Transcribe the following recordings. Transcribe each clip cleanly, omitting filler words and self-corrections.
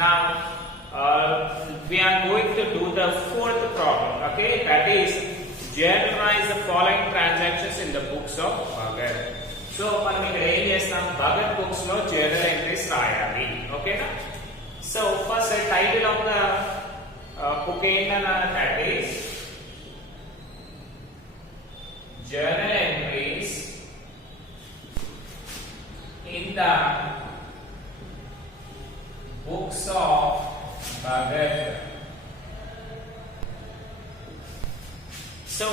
Now we are going to do the fourth problem. Okay, that is journalize the following transactions in the books of Bhagat. So మనం ఇక్కడ ఏం చేస్తాం, Bhagat books లో journal entries రాయాలి. ఓకేనా? So first the title of the book ఏంటన్నా, that is journal entries in the books of Bhagat. So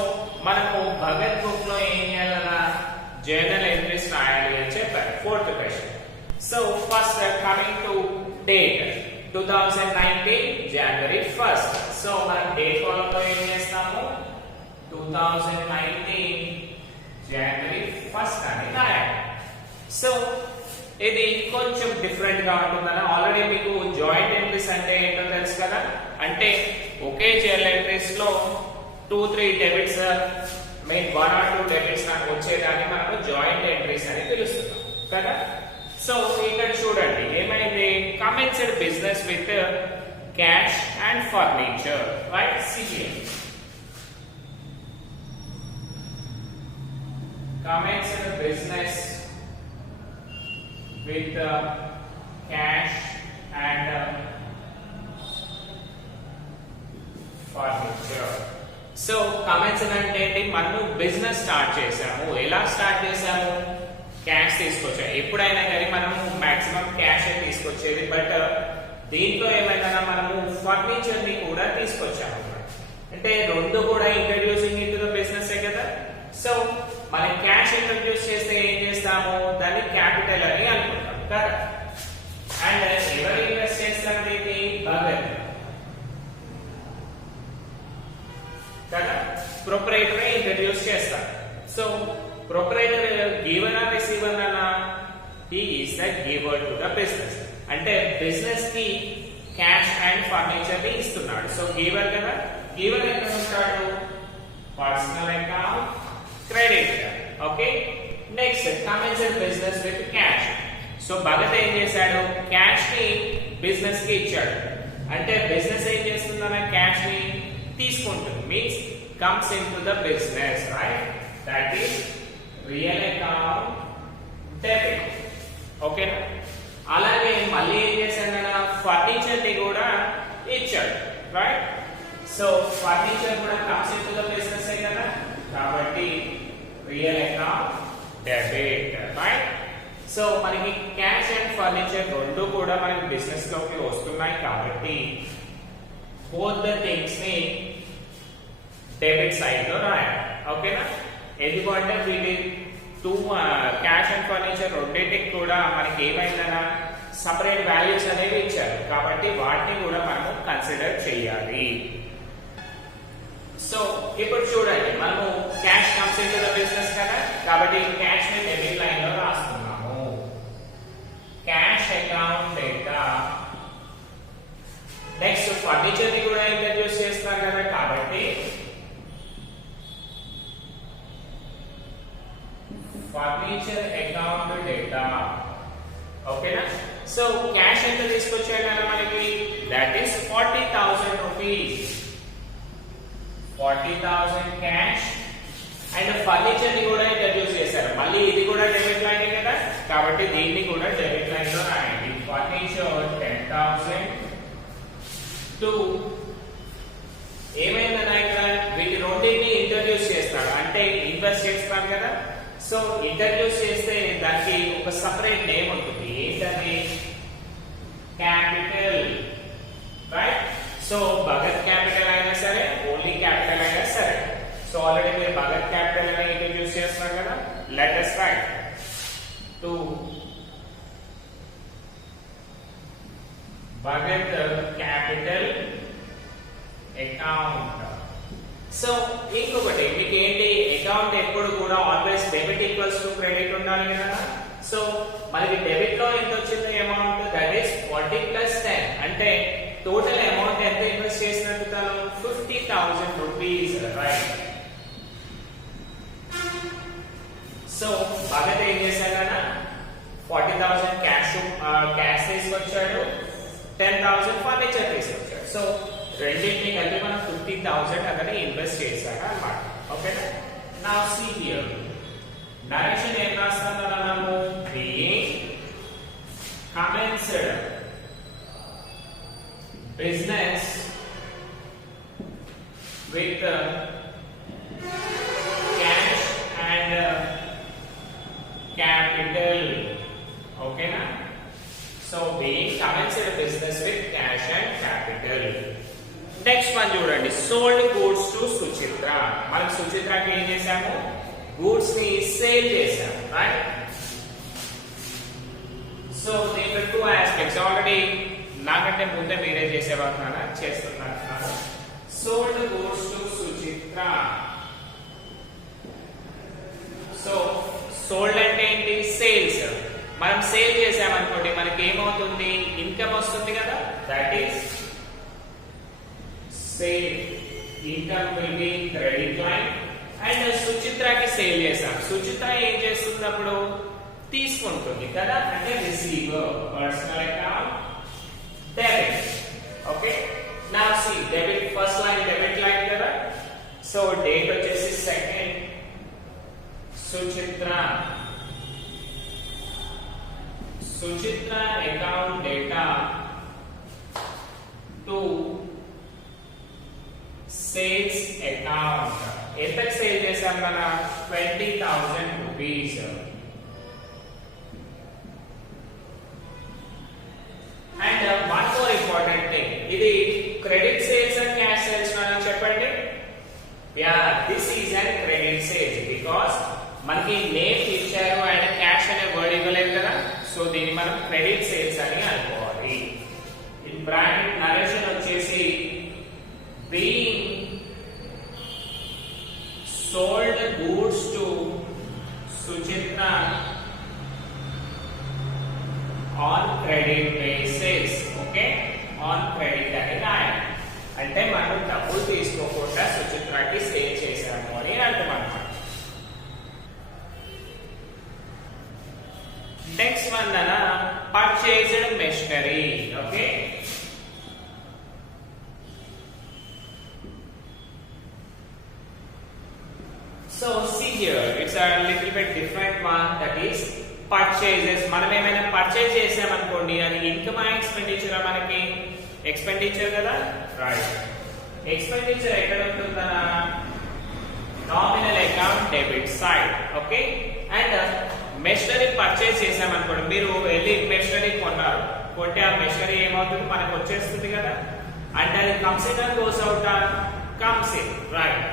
మనము భగత్ బుక్ లో ఏం చేయాలన్నా జర్నల్ ఎంట్రీస్ రాయాలి అని చెప్పారు. Fourth question. So first coming to date 2019 January 1st. So మనం డేట్ కాలమ్ లో ఏం చేస్తాము, 2019 జనవరి 1st అని రాయాలి. సో ఇది కొంచెం డిఫరెంట్ గా ఉంటుందని ఆల్రెడీ మీకు జాయింట్ ఎంట్రీస్ అంటే ఏంటో తెలుసు కదా. అంటే ఒకే జర్నల్ ఎంట్రీస్ లో 2-3 డెబిట్స్ మెయిన్ 1 or 2 డెబిట్స్ నాకు వచ్చేదాన్ని మనము జాయింట్ ఎంట్రీస్ అని పిలుస్తున్నాం కదా. సో ఇక్కడ చూడండి ఏమైంది, commenced business with cash and furniture, right? CGM commenced business with cash and furniture. So commenced అంటే ఏంటి, మనం బిజినెస్ స్టార్ట్ చేసాము. ఎలా స్టార్ట్ చేసాము, క్యాష్ తీసుకొచ్చాము. ఎప్పుడైనా కానీ మనము మాక్సిమం క్యాష్ తీసుకొచ్చేది, బట్ దీంట్లో ఏమైనా మనము ఫర్నిచర్ ని కూడా తీసుకొచ్చాము. అంటే రెండు కూడా introducing in to the business కదా. సో మనం క్యాష్ ఇంట్రడ్యూస్ చేస్తే ఏం చేస్తాము, దాన్ని క్యాపిటల్ అని అనుకుంటాం కదా. అండ్ ఎవరు ఇన్వెస్ట్ చేస్తారు దీన్ని, భగత్ కదా. ప్రొపరేటర్ ఇంట్రడ్యూస్ చేస్తారు. So proprietor giver or receiver అన్నా, he is the giver to the business. అంటే బిజినెస్ కి క్యాష్ అండ్ ఫర్నిచర్ ని ఇస్తున్నాడు. సో గివర్ కదా. గివర్ ఎక్కడ ఉంటాడు, personal account, credit. Okay, next commenced business with cash. So Bhagat ఏం చేశాడు, క్యాష్ ని బిజినెస్ కి ఇచ్చాడు. అంటే బిజినెస్ ఏం చేస్తుందన్న, క్యాష్ ని తీసుకుంటుంది. Means comes in to the business, right? That is real account debit. ఓకేనా? అలాగే మళ్ళీ ఏం చేశాడన్న, ఫర్నిచర్ ని కూడా ఇచ్చాడు, రైట్? సో ఫర్నిచర్ కూడా comes in to the business కదా. కాబట్టి real account debit, right? So మనకి క్యాష్ అండ్ ఫర్నిచర్ రెండు కూడా మనకి బిజినెస్ లోకి వస్తున్నాయి కాబట్టి బోత్ ద థింగ్స్ ని డెబిట్ సైడ్ లో రాయాలి. ఓకేనా? ఎందుకంటే వీటి టూ క్యాష్ అండ్ ఫర్నిచర్ రెండింటికి కూడా మనకి ఏమైందన్నా సపరేట్ వాల్యూస్ అనేవి ఇచ్చారు కాబట్టి వాటిని కూడా మనము కన్సిడర్ చేయాలి. సో ఇప్పుడు చూడండి, మనము cash comes in to the business కదా, కాబట్టి క్యాష్ ని డెబిట్ లైన్ లో రాస్తున్నాము. Cash account data. Next furniture ని కూడా ఇంట్రడ్యూస్ చేస్తున్నారు కదా, కాబట్టి ఫర్నిచర్ అకౌంట్ డేటా. ఓకేనా? సో క్యాష్ ఎంత తీసుకొచ్చాడు కదా మనకి, దట్ ఈస్ 40,000 రూపీస్. 40,000 క్యాష్ అండ్ ఫర్నిచర్ ని కూడా ఇంట్రడ్యూస్ చేశారు. మళ్ళీ ఇది కూడా డెబిట్ లైన్ కదా, కాబట్టి దీన్ని కూడా డెబిట్ లైన్ లో రాయండి. ఫర్నిచర్ 10,000 టు ఏమైందన్నా ఇక్కడ వీటి రెండింటిని ఇంట్రడ్యూస్ చేస్తాడు, అంటే ఇన్వెస్ట్ చేస్తాడు కదా. సో ఇంట్రడ్యూస్ చేస్తే దానికి ఒక సపరేట్ నేమ్ ఉంటుంది. ఏంటది, క్యాపిటల్, రైట్? సో భగత్ క్యాపిటల్ అయినా సరే, ఓన్లీ క్యాపిటల్ అయినా సరే. సో ఆల్రెడీ మీరు భగత్ క్యాపిటల్ అని ఇంట్రడ్యూస్ చేస్తున్నారు కదా. Let us write to Bhagat capital account. So ఇంకొకటి మీకు ఏంటి, అకౌంట్ ఎప్పుడు కూడా always debit equals to credit ఉండాలి కదా. సో మనకి డెబిట్ లో ఎంత వచ్చింది అమౌంట్, దట్ ఈస్ 40 + 10. అంటే టోటల్ అమౌంట్ ఎంత ఇన్వెస్ట్ చేసినట్టు తను 50,000 రూపీస్, రైట్? సో భగత్ ఏం చేశాడన్నా 40,000 క్యాష్ తీసుకొచ్చాడు. 10,000 ఫర్నిచర్ తీసుకొచ్చాడు. సో రెండింటిని కలిపి మనం 50,000 అతను ఇన్వెస్ట్ చేశాడు అన్నమాట. ఓకేనా? నౌ సీ హియర్ నరేషన్ ఏం రాస్తున్నాం మనము being commenced business with cash and capital. Okay na? So being commenced business with cash and capital. Next one చూడండి, sold goods to Suchitra. మనం సుచిత్రకి ఏం చేసాము? goods ని సేల్ చేసాము, right? So there were two aspects. Already నాకంటే ముందే మీరే చేసేవారు చేస్తున్నారు. sold goods to Suchitra. So sold అంటే ఏంటి? సేల్స్. మనం సేల్ చేసామనుకోండి మనకి ఏమవుతుంది? ఇన్కమ్ వస్తుంది కదా, that is sale. Income will be credit line. And సుచిత్రకి సేల్ చేసాం. సుచిత్ర ఏం చేస్తుంది అప్పుడు? తీసుకుంటుంది కదా, అంటే receiver. Personal account debit. Okay, now see debit first line debit line కదా. సో డేట్ వచ్చేసి second Suchitra account data to sales account. ఎంతకు సేల్ చేసాం మన? 20,000 rupees. And one more important thing, ఇది credit sales and cash sales మనం చెప్పండి. This is and credit sales because మనకి నేమ్ ఇచ్చారు అండ్ క్యాష్ అనే వర్డ్ ఇవ్వలేదు కదా. సో దీన్ని మనం క్రెడిట్ సేల్స్ అని అనుకోవాలి. ఇన్ బ్రాకెట్ నరేషన్ వచ్చేసి being sold goods to Suchitra on credit basis. Okay, on credit అని రాయాలి. అంటే మనం డబ్బులు తీసుకోకుండా సుచిత్రకి సేల్ చేసాము అని అర్థం అన్నమాట. Next one purchased machinery. Okay, so see here it's a little bit different one, that is purchases. మనం ఏమైనా పర్చేజ్ చేసామనుకోండి అది ఇన్కమ్ ఎక్స్పెండిచర్. మనకి ఎక్స్పెండిచర్ కదా, రైట్. ఎక్స్పెండిచర్ ఎక్కడ ఉంటుందా? Nominal account debit side. Okay, and machinery purchase చేసామనుకోండి, మీరు వెళ్ళి మెషినరీ కొన్నారు, కొంటే ఆ మెషినరీ ఏమవుతుంది? మనకు వచ్చేస్తుంది కదా. అండ్ అది comes in and goes out or comes in, right.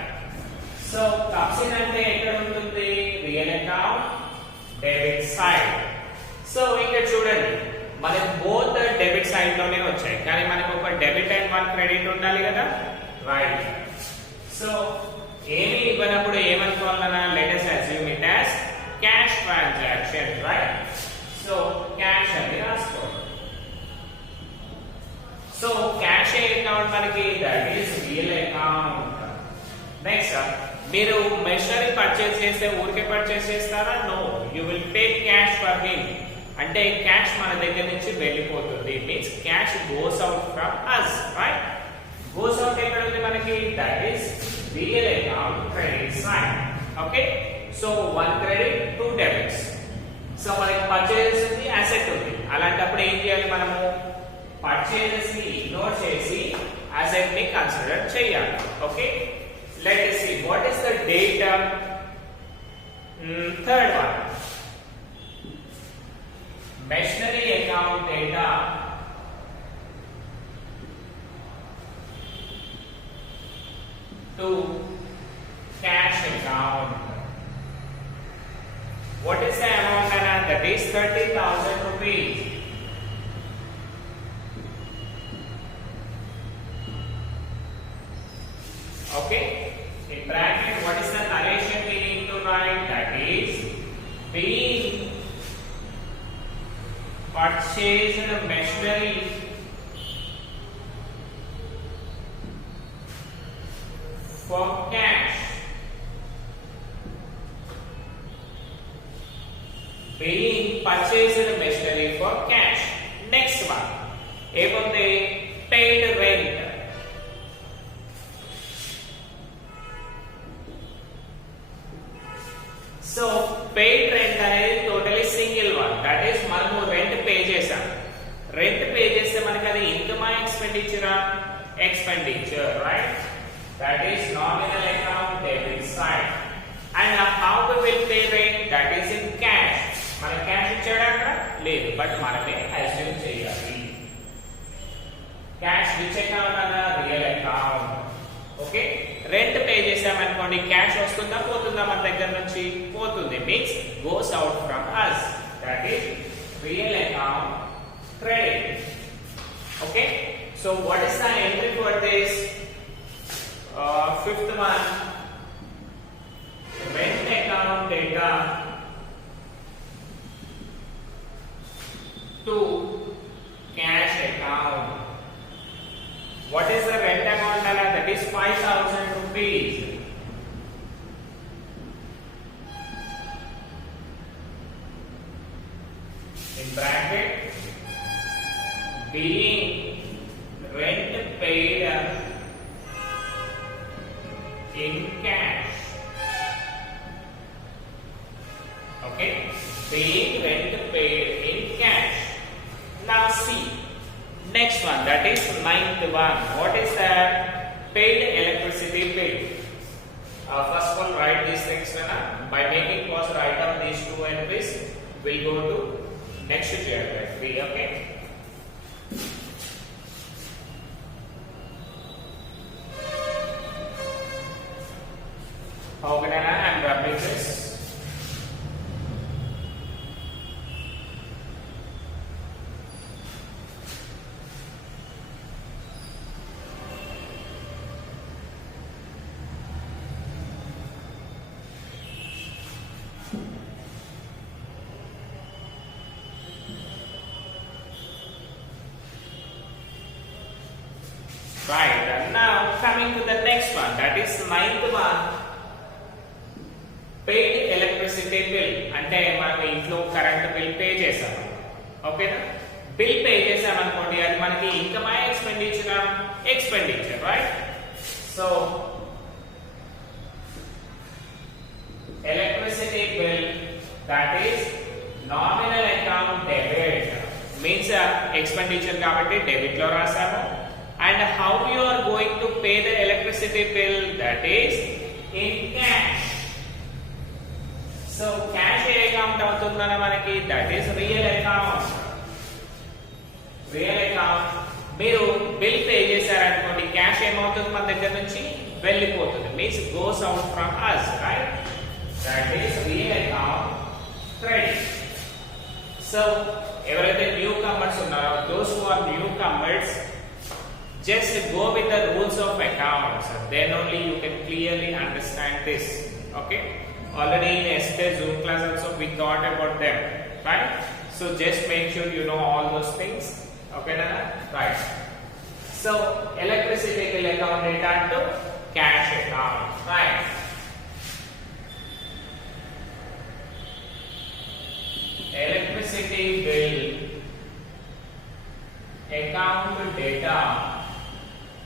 So comes in అంటే ఎక్కడ ఉంటుంది? Real account debit side. So ఇక్కడ చూడండి మనకి బోత్ డెబిట్ సైడ్ లోనే వచ్చాయి, కానీ మనకు ఒక డెబిట్ అండ్ వన్ క్రెడిట్ ఉండాలి కదా, రైట్. సో ఏమి ఇవ్వనప్పుడు ఏమనుకోవాలన్నా? Let us assume it as cash transaction, right? So cash అని రాసుకోవాలి. సో క్యాష్ అకౌంట్ మనకి that is real account. Next, మీరు మెషినరీ పర్చేస్ చేస్తే ఊరికే పర్చేస్ చేస్తారా? No, you will pay cash for him. అంటే క్యాష్ మన దగ్గర నుంచి వెళ్ళిపోతుంది. Means cash goes out from us, right. Goes out ఎక్కడ ఉంది మనకి? That is real account credit side. Okay, so one credit two debits. So మనకి పర్చేస్ ఉంది, అసెట్ ఉంది. అలాంటప్పుడు ఏం చేయాలి? మనము పర్చేజెస్ ని ఇగ్నోర్ చేసి అసెట్ ని కన్సిడర్ చేయాలి. Okay, let us see what is the date. Third one, machinery account data to cash account. What is the amount? That is 30,000 rupees. Okay, in bracket what is the narration we need to write? That is being purchased machinery for cash. Being purchased machinery for cash. Next one, ఏముంది paid rent. So paid rent అనేది totally single one, that is మనము rent pay చేసాం. Rent pay చేస్తే మనకి అది income ఎక్స్పెండిచరా? Expenditure, right? That is nominal account debit side. And how we will pay rent? That is in cash. మన cash ఇచ్చాడా అక్కడ? లేదు, బట్ మనమే అస్యూమ్ చేయాలి. క్యాష్ విచ్ అకౌంట్ అన్న? Real account. Okay, rent pay చేసామనుకోండి, క్యాష్ వస్తుందా పోతుందా మన దగ్గర నుంచి? పోతుంది. Means goes out from us. That is real account credit. Okay, so what is the entry for this? Fifth one, rent account data to cash account. What is the rent amount? That is 5,000 rupees. In bracket, being rent paid in cash. Okay, being rent paid in cash. Now see next one, that is ninth one. What is that? Paid electricity bill. First of all, write these things by making pause. Write down these two entries. We'll go to next geometry. Okay. How can I am rubbing this? Right, and now coming to the next one, that is ninth one. Paid electricity bill. అంటే మనం ఇంట్లో current bill pay చేసాం. ఓకేనా? Bill pay చేసాం అనుకోండి, అది మనకి income expenditure? Expenditure, right? So electricity bill, that is nominal account debit. Means expenditure కాబట్టి డెబిట్ లో రాసాము. And how you are going to pay the electricity bill? That is in cash. So cash ఏ account అవుతుందన్న మనకి? That is real account. Real account. మీరు bill pay చేశారనుకోండి, cash ఏమవుతుంది మన దగ్గర నుంచి? వెళ్ళిపోతుంది. Means goes out from us, right? That is real account credit. So ఎవరైతే న్యూ కమర్స్ ఉన్నారో, those who are newcomers, just go with the rules of accounts, then only you can clearly understand this. Okay, already in yesterday Zoom class also we thought about them, right? So just make sure you know all those things. Okay, Nana? Right. So electricity bill account data to cash account, right? Electricity bill account data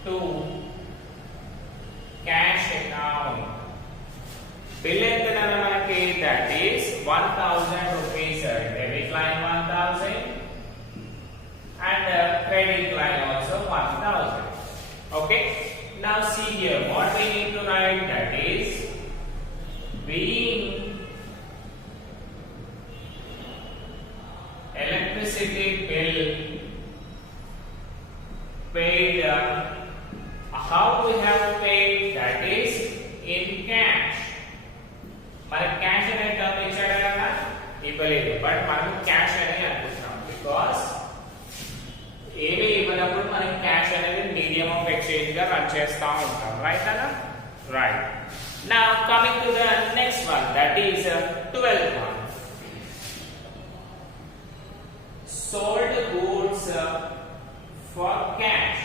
to cash account. Bill entana manaki? That is 1,000 rupees. Debit line 1,000 and credit line also 1,000. Okay. Now see here, what we need to write? That is being electricity bill paid. How we have paid? That is in cash. మన క్యాష్ అనే టర్మ్ ఇచ్చాడు కదా, ఇవ్వలేదు, బట్ మనం క్యాష్ అని అనుకుంటాం. బికాస్ ఏమి ఇవ్వనప్పుడు మనం క్యాష్ అనేది మీడియం ఆఫ్ ఎక్స్చేంజ్ గా రన్ చేస్తా ఉంటాం. రైట్ అన్న? Right. Now coming to the next one, that is 12th one. Sold goods for cash.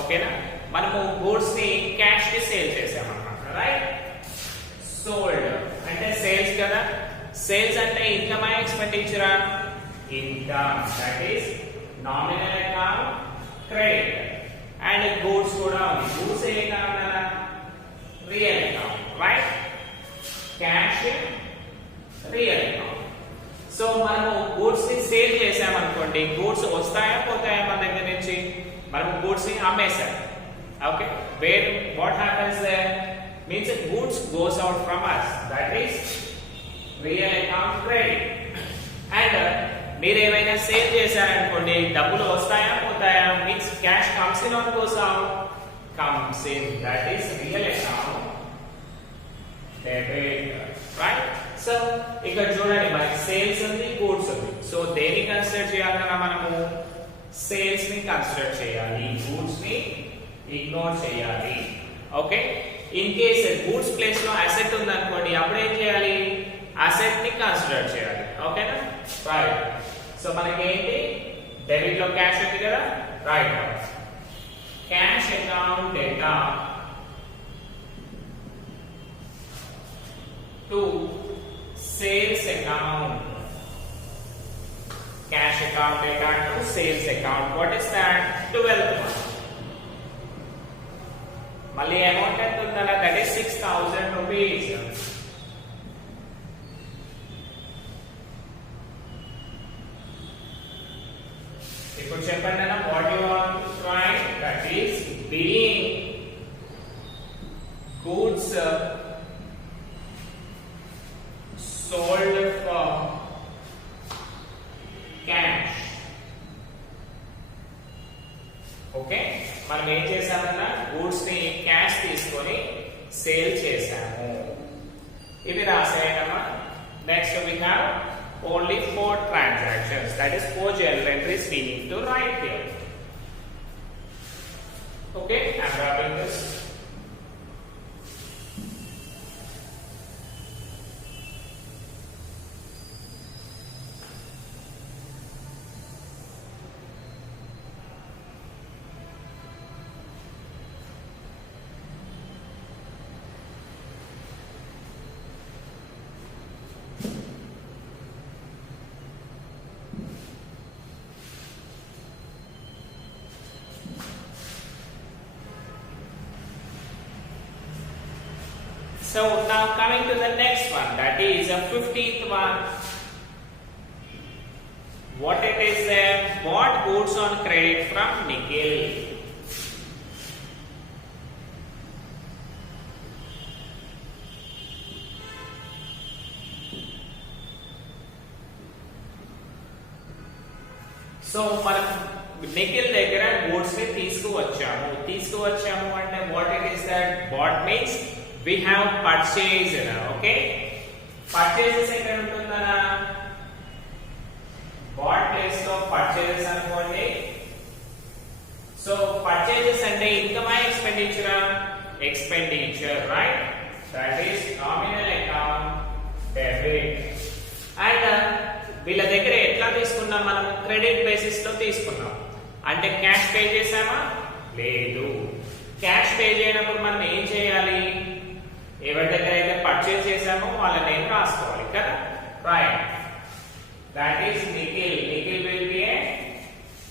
ఓకేనా? మనము గూడ్స్ ని క్యాష్ కి సేల్ చేసామన్నమాట. రైట్? సోల్డ్ అంటే సేల్స్ కదా. సేల్స్ అంటే ఇన్కమ్ ఎక్స్పెండిచరా? Income. That is real account. So మనము గూడ్స్ ని సేల్ చేసామనుకోండి, గూడ్స్ వస్తాయా పోతాయా మన దగ్గర నుంచి? మనము గూడ్స్ ని అమ్మేసాం. Okay, where what happens there means goods goes out from us, that is real account credit. And మీరు ఏమైనా సేల్ చేశారనుకోండి, డబ్బులు వస్తాయా పోతాయా means cash comes in or goes out? Comes in, that is real account debit, right? So ఇక్కడ చూడండి మనకి సేల్స్ ఉంది, గూడ్స్ ఉంది. సో దేన్ని కన్సిడర్ చేయాలన్నా మనము సేల్స్ ని కన్సిడర్ చేయాలి, గూడ్స్ ని ఇగ్నోర్ చేయాలి. Okay, in case goods place లో అసెట్ ఉంది అనుకోండి, అప్పుడు ఏం చేయాలి? అసెట్ ని కన్సిడర్ చేయాలి. ఓకేనా, రైట్? సో మనకి ఏంటి, డెబిట్ లో క్యాష్ ఉంది కదా, right? Cash account data to sales account, cash account data to sales account. What is that? 12th one. మళ్ళీ అమౌంట్ ఎంత ఉందన్న, that is 6,000 rupees. ఇప్పుడు చెప్పండి అన్న, what you want to try? That is being goods sold for cash. Okay, మనం ఏం చేసామన్నా goods ని క్యాష్ తీసుకొని సేల్ చేసాము. ఇవి రాసేయడమా. Next we have only 4 transactions, that is 4 journal entries we need to write here. Okay, I'm wrapping this. So now coming to the next one, that is a 15th one. What it is there? Bought goods on credit from Nikhil. So మనం నిఖిల్ దగ్గర గూడ్స్ ని తీసుకువచ్చాము అంటే what it is that? But means we have purchased. Okay, purchases ఎక్కడ ఉంటుందా? bought place లో purchases అనుకోండి. So purchases అంటే income expenditure? Expenditure, right? That is nominal account debit. And వీళ్ళ దగ్గర ఎట్లా తీసుకున్నాం మనం? క్రెడిట్ బేసిస్ లో తీసుకున్నాం. అంటే క్యాష్ పే చేసామా? లేదు. క్యాష్ పే చేయనప్పుడు మనం ఏం చేయాలి? ఎవరి దగ్గర అయితే పర్చేస్ చేసామో వాళ్ళ నేమ్ రాసుకోవాలి కదా, right? That is Nikhil. Nikhil will be A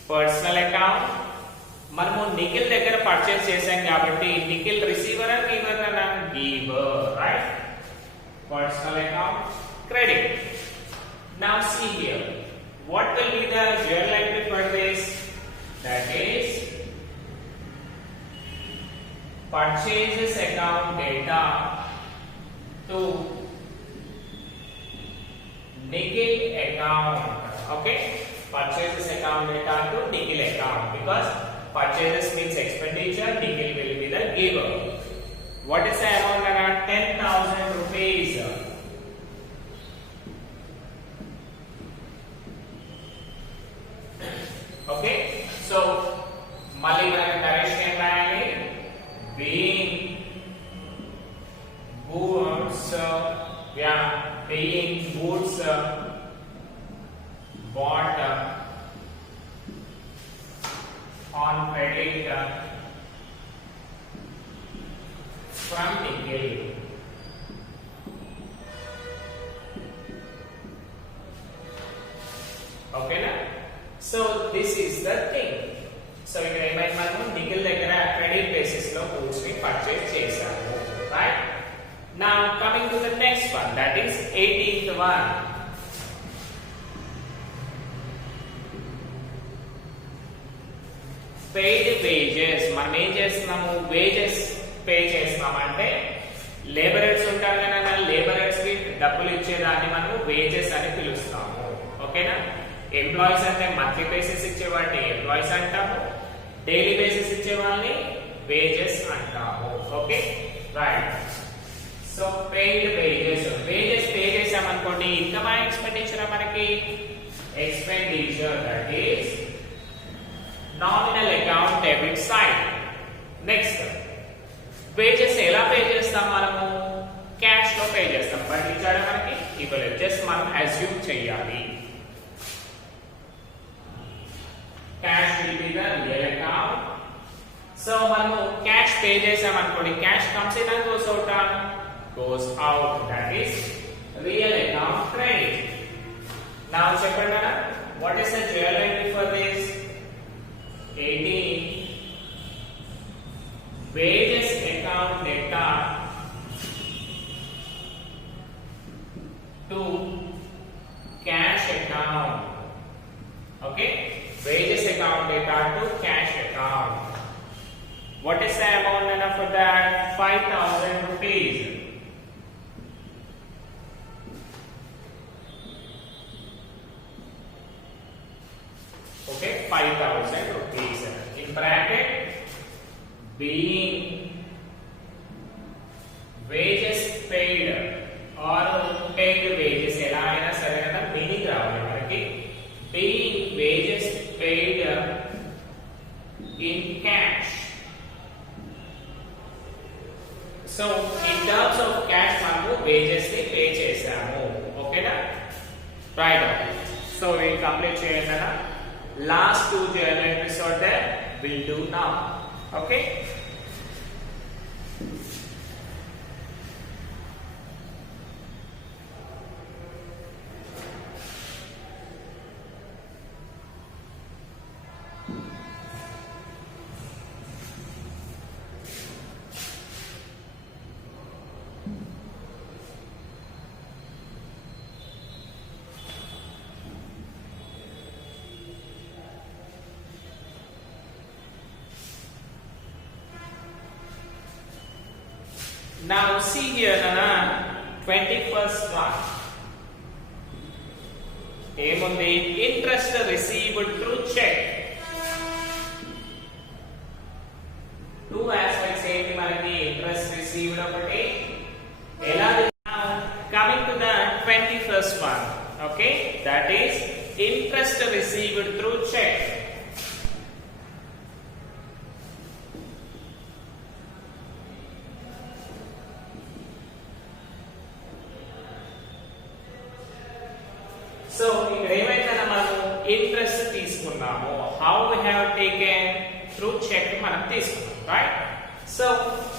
personal account. మనము నిఖిల్ దగ్గర పర్చేస్ చేసాం కాబట్టి నిఖిల్ రిసీవర్ అండ్ గివర్ అన్న, giver, right? Personal account credit. Now see here, what will be the journal entry for this? That is purchases account data to Nikhil account. Okay, purchases account data to Nikhil account, because purchases means expenditure, Nikhil will be the giver. What is the amount? Around 10,000 rupees. Okay, so మళ్ళీ మనకి డైరెక్షన్ ఏం రాయాలి? being goods, being goods bought on credit from Nikhil. Okay na? So this is the thing. So ఇక్కడ ఏమైంది, మనము నిఖిల్ దగ్గర credit basis లో గూడ్స్ ని పర్చేస్ చేసాము, right? Now coming to the next one, that is 18th one. Paid wages. మనం ఏం చేస్తున్నాము, వేజెస్ పే చేస్తున్నామంటే లేబరర్స్ ఉంటారు కదా, లేబరర్స్ కి డబ్బులు ఇచ్చేదాన్ని మనం వేజెస్ అని పిలుస్తాము. ఓకేనా? ఎంప్లాయీస్ అంటే మంత్లీ బేసిస్ ఇచ్చే వాటిని ఎంప్లాయీస్ అంటాము, డైలీ బేసిస్ ఇచ్చే వాళ్ళని వేజెస్ అంటాము. Okay, right. So paid wages, wages pay చేసామనుకోండి, ఇన్కమ్ ఎక్స్పెండిచర్ మనకి expenditure, that is nominal account debit side. Next wages ఎలా పే చేస్తాం మనము, క్యాష్ లో పే చేస్తాం, బట్ ఇక్కడ మనకి ఇవ్వలేదు, జస్ట్ మనం అస్యూమ్ చేయాలి. Cash will be the real account. So మనము క్యాష్ పే చేసాం అనుకోండి, cash comes in and goes out, goes out, that is real account credit. Now చెప్పండి కదా, what is the journal entry for this? 18 wages account debtor to cash account. Okay, wages account debtor to cash account. What is the amount enough for that? 5,000 rupees. Okay, 5,000 rupees. In bracket, being wages paid or paid wages, ఎలా అయినా సరే కదా, మీనింగ్ రావాలి మనకి. being wages paid in cash. So in terms of cash మనము wages ని పే చేసాము. ఓకేనా? రైట్. సో we కంప్లీట్ చేయండి అన్న. Last two journal entries are there, we'll do now. Okay, now see here Nana, 21st one. ఏముంది, interest received through cheque. Two aspects ఏంటి మనకి, interest received ఒకటి, ఎలా. Coming to the 21st one. Okay, that is interest received through cheque. So ఇక్కడ ఏమైనా మనం interest తీసుకున్నాము, how we have taken through cheque మనం తీసుకున్నాం, రైట్. సో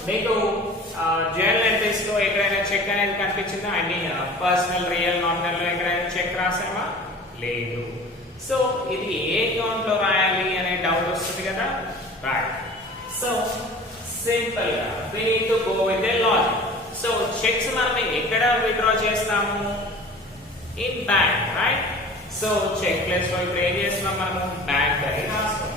మీకు జర్నల్ ఎంట్రీస్ లో ఎక్కడైనా చెక్ అనేది కనిపించిందా? I mean personal, real, nominal లో ఎక్కడైనా చెక్ రాసామా? లేదు. సో ఇది ఏ అకౌంట్ లో రాయాలి అనే డౌట్ వస్తుంది కదా, రైట్. సో సింపుల్ గా we need to go with a logic. So checks మనం ఎక్కడ విత్డ్రా చేస్తాము? in bank, right? So check place లో ఇప్పుడు ఏం చేస్తున్నాం మనము, బ్యాంక్ అని రాస్తాం.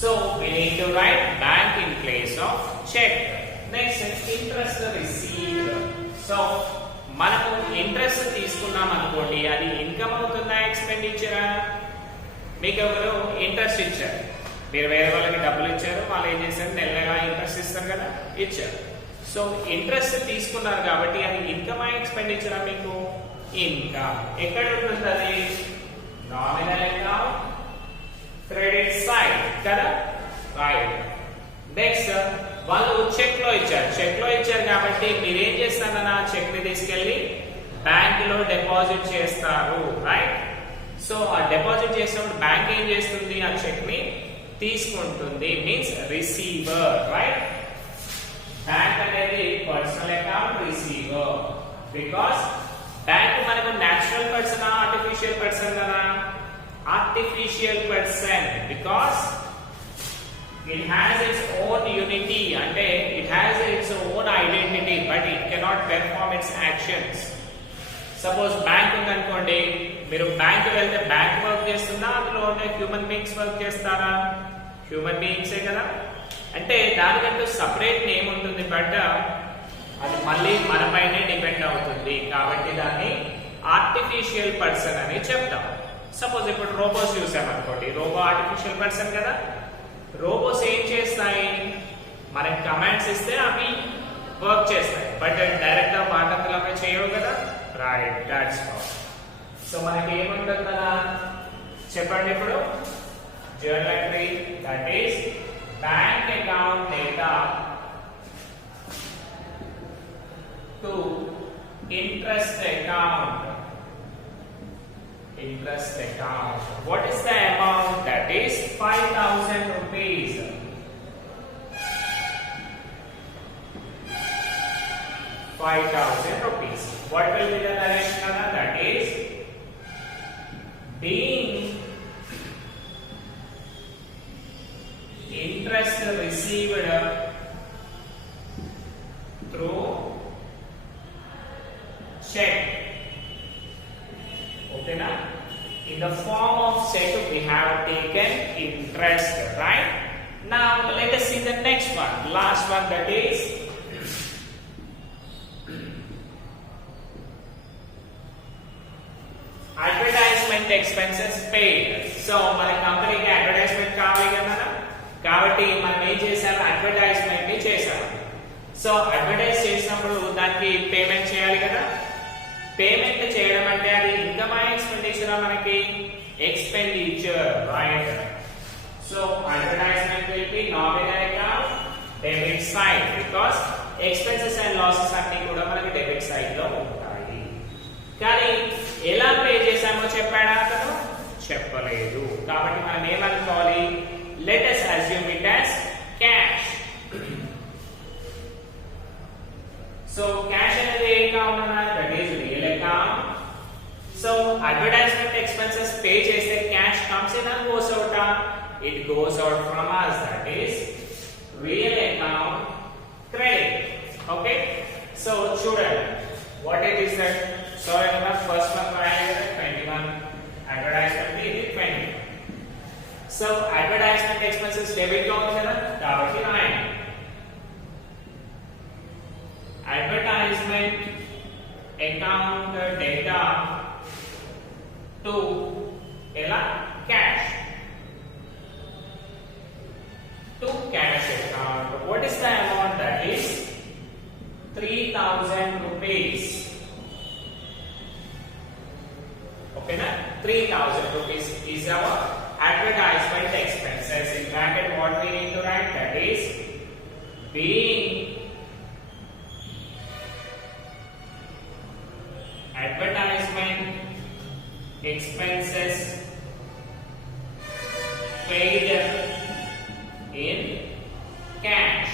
So we need to write bank in place of check. Next, interest received. So మనము ఇంట్రెస్ట్ తీసుకున్నాం అనుకోండి, అది ఇన్కమ్ అవుతుందా, ఎక్స్పెండిచరా? మీకు ఎవరు ఇంట్రెస్ట్ ఇచ్చారు, మీరు వేరే వాళ్ళకి డబ్బులు ఇచ్చారు, వాళ్ళు ఏం చేశారు, నెలగా ఇంట్రెస్ట్ ఇస్తారు కదా, ఇచ్చారు. సో ఇంట్రెస్ట్ తీసుకున్నారు కాబట్టి అది ఇన్కమ్ ఎక్స్పెండిచర్, మీకు ఇన్కమ్. ఎక్కడ ఉంటుంది అది? నామినల్ అకౌంట్ క్రెడిట్ సైడ్ కదా, రైట్. నెక్స్ట్ వాళ్ళు చెక్ లో ఇచ్చారు కాబట్టి మీరు ఏం చేస్తారన్నా, చెక్ ని తీసుకెళ్లి బ్యాంక్ లో డిపాజిట్ చేస్తారు, రైట్. సో ఆ డిపాజిట్ చేసినప్పుడు బ్యాంక్ ఏం చేస్తుంది, ఆ చెక్ ని తీసుకుంటుంది, మీన్స్ రిసీవర్, రైట్. బ్యాంక్ అనేది personal account receiver, because bank మనకు న్యాచురల్ పర్సన్, ఆర్టిఫిషియల్ పర్సన్ కదా, artificial person, because It has its own unity, అంటే it has its own identity, but it cannot perform its actions. Suppose bank ఉందనుకోండి, మీరు బ్యాంక్ వెళ్తే bank work చేస్తుందా, అందులో ఉండే human beings work చేస్తారా? హ్యూమన్ బీయింగ్సే కదా. అంటే దానికంటూ సపరేట్ నేమ్ ఉంటుంది, బట్ అది మళ్ళీ మనపైనే డిపెండ్ అవుతుంది. కాబట్టి దాన్ని ఆర్టిఫిషియల్ పర్సన్ అని చెప్తాం. సపోజ్ ఇప్పుడు రోబోస్ చూసామనుకోండి, రోబో ఆర్టిఫిషియల్ పర్సన్ కదా. రోబోస్ ఏం చేస్తాయి, మనకి కమాండ్స్ ఇస్తే అవి వర్క్ చేస్తాయి, బట్ డైరెక్ట్ గా మాటలపై చేయవు కదా. Right, that's all. సో మనకి ఏముంటుంది కదా, చెప్పండి ఇప్పుడు. Journal entry, that is bank account data to interest account. Interest account. What is the amount? That is 5,000 rupees. 5,000 rupees. What will be the direction? That is being interest received through check. Okay, now in the form of check we have taken interest, right? Now let us see the next one, last one, that is advertisement expenses paid. So మన కంపెనీకి అడ్వర్టైజ్మెంట్ కావాలి కదా, కాబట్టి మనం ఏం చేసాం, అడ్వర్టైజ్మెంట్ ని చేసాం. సో అడ్వర్టైజ్ చేసినప్పుడు దానికి పేమెంట్ చేయాలి కదా. పేమెంట్ చేయడం అంటే అది ఇన్కమ్ ఎక్స్పెండిచర్, మనకి expenditure, right. So advertisement will be nominal account debit side, because expenses and losses అన్ని కూడా మనకి డెబిట్ సైడ్ లో ఉంటాయి. కానీ ఎలా పే చేసామో చెప్పాడా అతను? చెప్పలేదు. కాబట్టి మనం ఏమనుకోవాలి, let us assume it as cash. So cash అనేది ఏ అకౌంట్ అన్నారు, that is real account. So advertisement expenses pay చేస్తే cash comes in and goes out. It goes out from us, that is real account credit. Okay, so చూడండి what it is that. So ఇక్కడ first one రాయాలి కదా, 21 అడ్వర్టైజ్మెంట్, ఇది 20. So advertisement expenses debit లో ఉంది కదా, కాబట్టి రాయండి advertisement account data to ela cash, to cash account. What is the amount? That is 3,000 rupees. Okay na, 3,000 rupees is our advertisement expenses. In bracket what we need to write, that is being advertisement expenses paid in cash.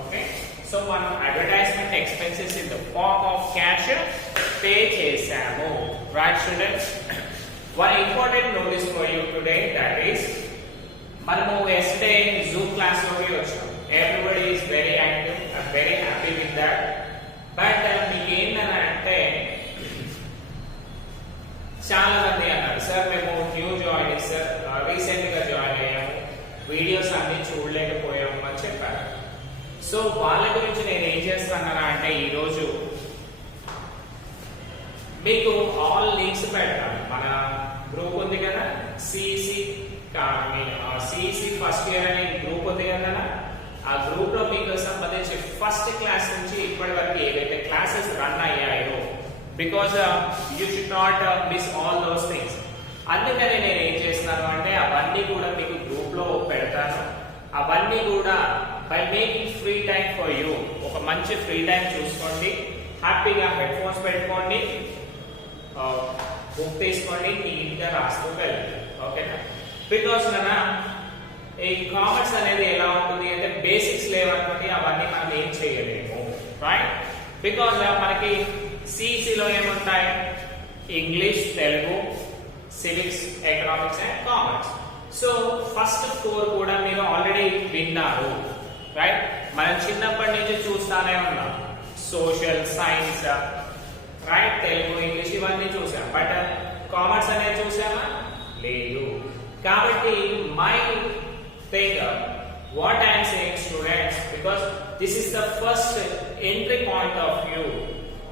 Okay, so one advertisement expenses in the form of cash pay chesamu, right students? One important notice for you today, that is manamu yesterday Zoom class loki vacham. Everybody is very active. I'm very happy with that. But meeku ఏంటంటే చాలా మంది అన్నారు, సార్ మేము new join, sir recent గా జాయిన్ అయ్యాము, వీడియోస్ అన్ని చూడలేకపోయాము అని చెప్పారు. సో వాళ్ళ గురించి నేను ఏం చేస్తానా అంటే, ఈరోజు మీకు ఆల్ లింక్స్ పెడతాను. మన గ్రూప్ ఉంది కదా, సిఇసి ఫస్ట్ ఇయర్ అనే గ్రూప్ ఉంది కదా, ఆ గ్రూప్ లో మీకు సంబంధించి ఫస్ట్ క్లాస్ నుంచి ఇప్పటి వరకు ఏవైతే క్లాసెస్ రన్ అయ్యాయో, because you should not miss all those things. అందుకని నేను ఏం చేస్తున్నాను అంటే అవన్నీ కూడా మీకు గ్రూప్ లో పెడతాను. అవన్నీ కూడా by making free time for you, ఒక మంచి ఫ్రీ టైం చూసుకోండి, హ్యాపీగా హెడ్ ఫోన్స్ పెట్టుకోండి, బుక్ తీసుకోండి, నీట్గా రాస్తూ వెళ్ళండి. ఓకేనా? బికాస్ నా ఈ కామర్స్ అనేది ఎలా ఉంటుంది అంటే బేసిక్స్ లేవనుకోండి, అవన్నీ మనం ఏం చేయలేము, రైట్? బికాస్ మనకి సిఇసిలో ఏముంటాయి, ఇంగ్లీష్, Telugu, civics, economics and commerce. So first 4 కూడా మీరు ఆల్రెడీ విన్నారు, రైట్? మనం చిన్నప్పటి నుంచి చూస్తానే ఉన్నాం. సోషల్ సైన్స్, రైట్, తెలుగు ఇంగ్లీష్ ఇవన్నీ చూసాం. బట్ కామర్స్ అనేది చూసామా? లేదు. కాబట్టి my thing what I'm saying students, because this is the first entry point of view.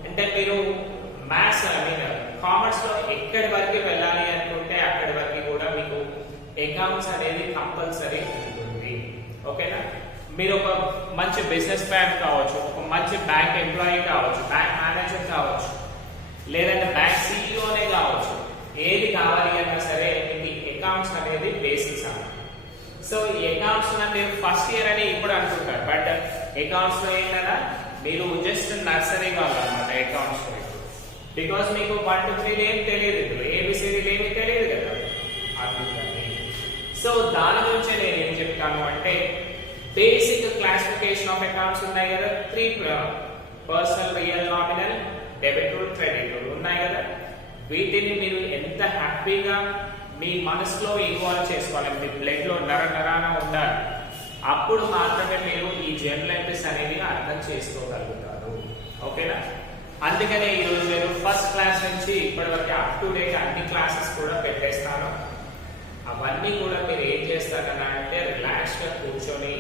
అంటే మీరు మ్యాథ్స్ ఐ మీన్ కామర్స్ లో ఎక్కడి వరకు వెళ్ళాలి అనుకుంటే అక్కడి వరకు కూడా మీకు అకౌంట్స్ అనేది కంపల్సరీ ఉంటుంది. ఓకేనా? మీరు ఒక మంచి బిజినెస్ మ్యాన్ కావచ్చు, ఒక మంచి బ్యాంక్ ఎంప్లాయీ కావచ్చు, బ్యాంక్ మేనేజర్ కావచ్చు, లేదంటే బ్యాంక్ సిఇఓనే కావచ్చు. ఏది కావాలి అన్నా సరే మీకు అకౌంట్స్ అనేది బేసిక్స్ అన్నమాట. సో ఈ అకౌంట్స్ మీరు ఫస్ట్ ఇయర్ అని ఇప్పుడు అనుకుంటారు, బట్ అకౌంట్స్ లో ఏంటన్నా మీరు జస్ట్ నర్సరీ కావాలన్నమాట అకౌంట్స్ లో. బికాస్ మీకు 1 2 3 ఏం తెలియదు, ఏబిసిడీలు ఏమి తెలియదు కదా. సో దాని గురించి నేను ఏం చెప్తాను అంటే బేసిక్ క్లాసిఫికేషన్ ఆఫ్ అకౌంట్స్ ఉన్నాయి కదా. 3 personal, real, nominal, debit rule, credit rule ఉన్నాయి కదా. వీటిని మీరు ఎంత హ్యాపీగా మీ మనసులో ఇన్వాల్వ్ చేసుకోవాలి, మీ బ్లడ్ లో నరాన ఉండాలి. అప్పుడు మాత్రమే మీరు ఈ జనరల్ ఎంట్రీస్ అనేవి అర్థం చేసుకోగలుగుతారు. ఓకేనా? అందుకనే ఈ రోజు నేను ఫస్ట్ క్లాస్ నుంచి ఇప్పటి వరకు అప్ టు డేట్ అన్ని క్లాసెస్ కూడా పెట్టేస్తాను. అవన్నీ కూడా మీరు ఏం చేస్తారన్నా అంటే రిలాక్స్ గా కూర్చొని,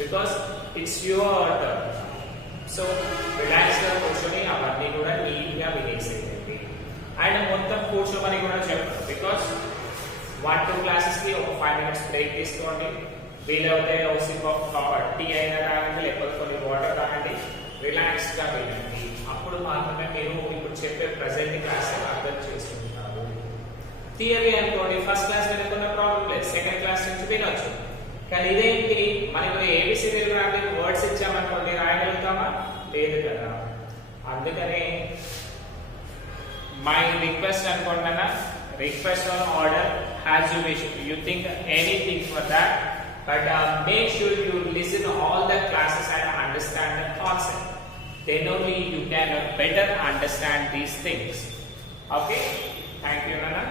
because it's your turn. So relax గా కూర్చొని అవన్నీ కూడా నీట్ గా వినేసేయండి. అండ్ మొత్తం కూర్చోమని కూడా చెప్పారు, బికాస్ 1 2 క్లాసెస్ కి ఒక 5 minutes బ్రేక్ తీసుకోండి. వీలైతే ఒక సిప్ ఆఫ్ టీ అయినా తాగండి, లేకపోతే కొన్ని వాటర్ తాగండి. రిలాక్స్ గా వినండి. అప్పుడు మాత్రమే మీరు ఇప్పుడు చెప్పే ప్రెసెంట్ క్లాస్ అర్థం చేసుకుంటారు. థియరీ అనుకోండి, ఫస్ట్ క్లాస్ వినకున్న ప్రాబ్లం లేదు, సెకండ్ క్లాస్ నుంచి వినొచ్చు. కానీ ఇదేంటి, మనకి ఏబిసిడీలు రాని వర్డ్స్ ఇచ్చామనుకోండి, రాయగలుగుతామా? లేదు కదా. అందుకనే మై రిక్వెస్ట్ అనుకోండి అన్న, request on order has you wish. You think anything for that, but make sure you listen all the classes and understand the concept. Then only you can better understand these things. Okay? Thank you, Nana.